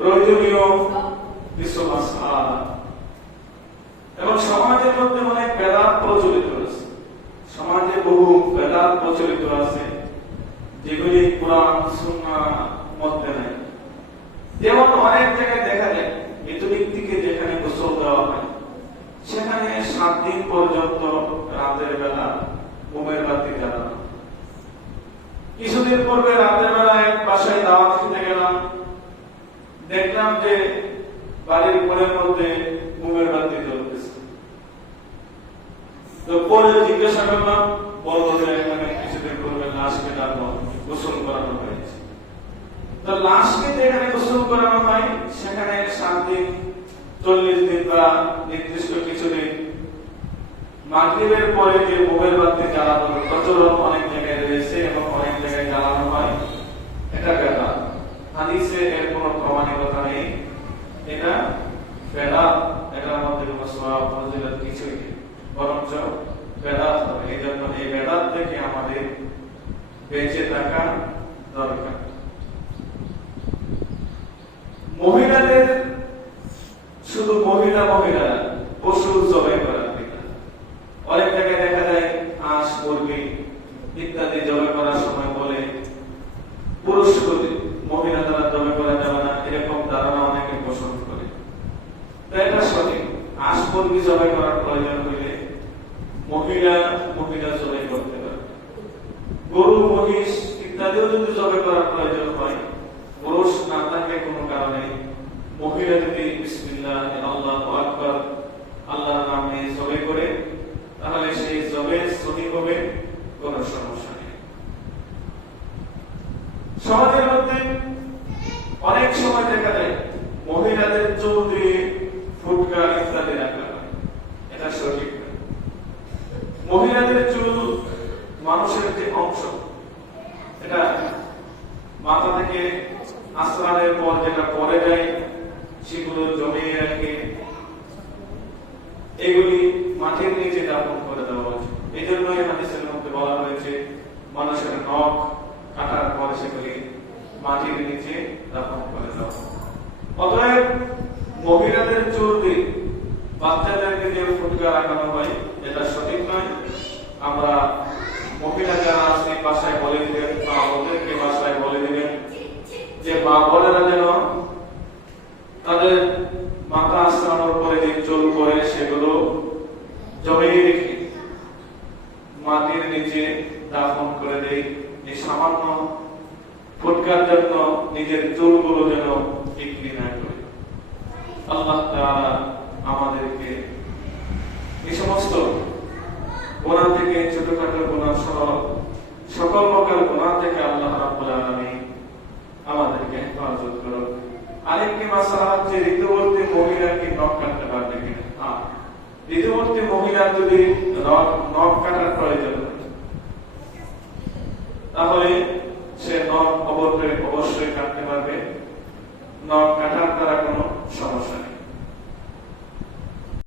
প্রয়োজনীয় কিছু মাসআলা এবং সমাজের মধ্যে অনেক বেদাত প্রচলিত আছে। সমাজে বহু বেদাত প্রচলিত আছে যেগুলি কোরআন সুন্নাহ মধ্যে নাই। যেমন অনেক জায়গায় দেখা যায় মৃত ব্যক্তিকে যেখানে গোসল দেওয়া হয় সেখানে 7 দিন পর্যন্ত রাতের বেলা মোমের বাতি জ্বালানো। কিছুদিন পূর্বে রাতের বেলা এক বাসায় দাওয়াত খেতে গেলাম, দেখলাম যে বাড়ির কোণের মধ্যে মোমের বাতি জ্বলতেছে। তো পরে জিজ্ঞাসা করলাম, বললো যে এখানে কিছুদিন পূর্বে লাশকে গোসল করানো হয়েছে। তো লাশকে যেখানে গোসল করানো হয় সেখানে 7 দিন 40 দিন বা নির্দিষ্ট কিছুদিন মাগরিবের পরে যে মোমের বাতি জ্বালানোর প্রচলন অনেক জায়গায় রয়েছে এবং অনেক জায়গায় জ্বালানো হয়, এটা বেদাত। হাদিসে এর কোনো প্রমাণিকতা নেই, এটা বেদাত। এটার মধ্যে কোনো সওয়াব ফজিলত কিছুই নেই, বরঞ্চ বেদাত হবে। এই জন্য এই বেদাত থেকে আমাদের বেঁচে থাকা দরকার। মহিলাদের শুধু মহিলা পশু জবাই করা বিধান। অনেক জায়গায় দেখা যায় হাঁস, মুরগি ইত্যাদি জবাই করার সময় বলে পুরুষ মহিলা দ্বারা জবাই করা যাবে না, এরকম ধারণা অনেকে পোষণ করে। এটা সঠিক। হাঁস মুরগি জবাই করার প্রয়োজন হইলে মহিলা জবাই করতে পারে। গরু মহিষ ইত্যাদিও যদি জবাই করার প্রয়োজন হয়, পুরুষ না থাকলে কোনো কারণে মহিলা যদি বিসমিল্লাহ আল্লাহু আকবার আল্লাহর নামে জবাই করে তাহলে সেই জবাই সঠিক হবে, কোনো সমস্যা নেই। সমাজের মধ্যে অনেক সময় দেখা যায় মহিলাদের চুল দিয়ে ফুটকা ইত্যাদি রাখা হয়, এটা সঠিক না। মহিলাদের চুল মানুষের যে অংশ, এটা মাথা থেকে আশ্রানের পর যেটা পরে যায় সেগুলো জমিয়ে রাখে, এগুলি মাটির নিচে দাফন করে দেওয়া উচিত। এই জন্যই হাদিসের মধ্যে বলা হয়েছে মানুষের নখ কাটার পরে সেগুলি মাটির নিচে দাফন করে দেওয়া। অতএব মহিলাদের চুল দিয়ে বাচ্চাদেরকে যে ফুটকা রাখানো হয় এটা সঠিক নয়। আমরা মহিলা যারা আছে বাসায় বলে দিবেন, মা ওদেরকে বাসায় বলে দিবেন যে মা বোনেরা যেন তাদের মাথা আশ্রানোর পরে যে চুল পরে সেগুলো জমিয়ে রেখে মাটির নিচে দাফন করে দেয়। এই সামান্য ফুটকার জন্য নিজের চুলগুলো যেন বিক্রি না করে। আল্লাহ তাআলা আমাদেরকে এই সমস্ত গুনাহ থেকে, ছোটখাটো গুনাহ সহ সকল প্রকার গুনাহ থেকে আল্লাহ রাব্বুল আলামিন আমাদেরকে হেফাজত করুন। আরেকটি মাসআলা হচ্ছে ঋতুবর্তী মহিলা কি নখ কাটতে পারবে কিনা? হ্যাঁ, ঋতুবর্তী মহিলা যদি নখ কাটার প্রয়োজন তাহলে সে নখ অবশ্যই কাটতে পারবে। নখ কাটার দ্বারা কোনো সমস্যা নেই।